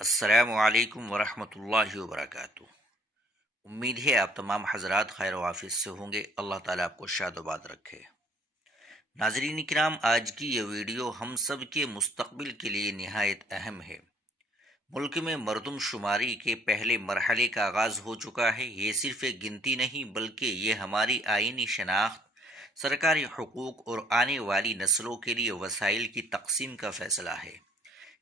السلام علیکم ورحمۃ اللہ وبرکاتہ۔ امید ہے آپ تمام حضرات خیر و عافیت سے ہوں گے۔ اللہ تعالیٰ آپ کو شاد و باد رکھے۔ ناظرین کرام، آج کی یہ ویڈیو ہم سب کے مستقبل کے لیے نہایت اہم ہے۔ ملک میں مردم شماری کے پہلے مرحلے کا آغاز ہو چکا ہے۔ یہ صرف ایک گنتی نہیں بلکہ یہ ہماری آئینی شناخت، سرکاری حقوق اور آنے والی نسلوں کے لیے وسائل کی تقسیم کا فیصلہ ہے۔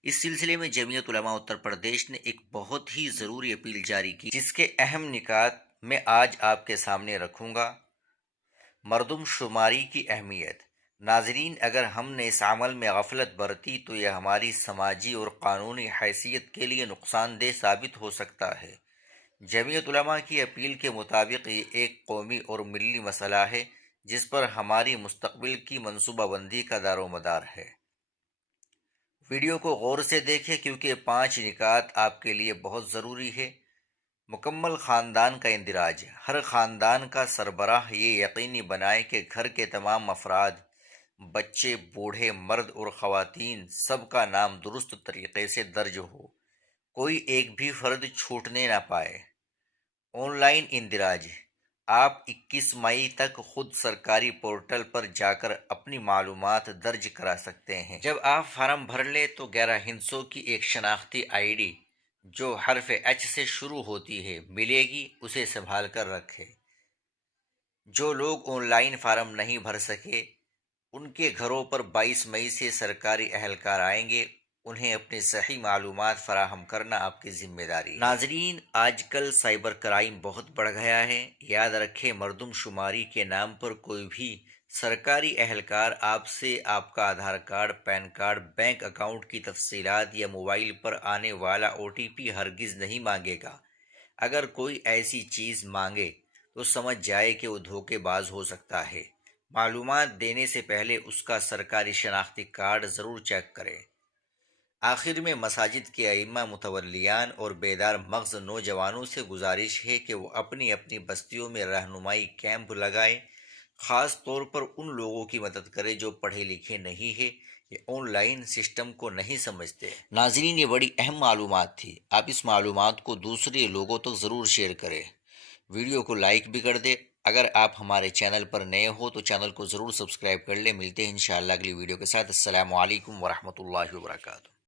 اس سلسلے میں جمعیت علماء اتر پردیش نے ایک بہت ہی ضروری اپیل جاری کی، جس کے اہم نکات میں آج آپ کے سامنے رکھوں گا۔ مردم شماری کی اہمیت۔ ناظرین، اگر ہم نے اس عمل میں غفلت برتی تو یہ ہماری سماجی اور قانونی حیثیت کے لیے نقصان دہ ثابت ہو سکتا ہے۔ جمعیت علماء کی اپیل کے مطابق یہ ایک قومی اور ملی مسئلہ ہے جس پر ہماری مستقبل کی منصوبہ بندی کا دار و مدار ہے۔ ویڈیو کو غور سے دیکھیں کیونکہ یہ 5 نکات آپ کے لیے بہت ضروری ہے۔ مکمل خاندان کا اندراج۔ ہر خاندان کا سربراہ یہ یقینی بنائے کہ گھر کے تمام افراد، بچے، بوڑھے، مرد اور خواتین، سب کا نام درست طریقے سے درج ہو، کوئی ایک بھی فرد چھوٹنے نہ پائے۔ آن لائن اندراج۔ آپ 21 مئی تک خود سرکاری پورٹل پر جا کر اپنی معلومات درج کرا سکتے ہیں۔ جب آپ فارم بھر لیں تو 11 ہندسوں کی ایک شناختی آئی ڈی جو حرف ایچ سے شروع ہوتی ہے ملے گی، اسے سنبھال کر رکھیں۔ جو لوگ آن لائن فارم نہیں بھر سکے، ان کے گھروں پر 22 مئی سے سرکاری اہلکار آئیں گے۔ انہیں اپنی صحیح معلومات فراہم کرنا آپ کی ذمہ داری ہے۔ ناظرین، آج کل سائبر کرائم بہت بڑھ گیا ہے۔ یاد رکھیں، مردم شماری کے نام پر کوئی بھی سرکاری اہلکار آپ سے آپ کا Aadhaar card, PAN card, bank account کی تفصیلات یا موبائل پر آنے والا OTP ہرگز نہیں مانگے گا۔ اگر کوئی ایسی چیز مانگے تو سمجھ جائے کہ وہ دھوکے باز ہو سکتا ہے۔ معلومات دینے سے پہلے اس کا سرکاری شناختی کارڈ ضرور چیک کریں۔ آخر میں مساجد کے ائمہ، متولیان اور بیدار مغز نوجوانوں سے گزارش ہے کہ وہ اپنی اپنی بستیوں میں رہنمائی کیمپ لگائیں۔ خاص طور پر ان لوگوں کی مدد کریں جو پڑھے لکھے نہیں ہیں یا آن لائن سسٹم کو نہیں سمجھتے۔ ناظرین، یہ بڑی اہم معلومات تھی۔ آپ اس معلومات کو دوسرے لوگوں تک ضرور شیئر کریں۔ ویڈیو کو لائک بھی کر دیں۔ اگر آپ ہمارے چینل پر نئے ہو تو چینل کو ضرور سبسکرائب کر لیں۔ ملتے ہیں انشاءاللہ اگلی ویڈیو کے ساتھ۔ السلام علیکم ورحمۃ اللہ وبرکاتہ۔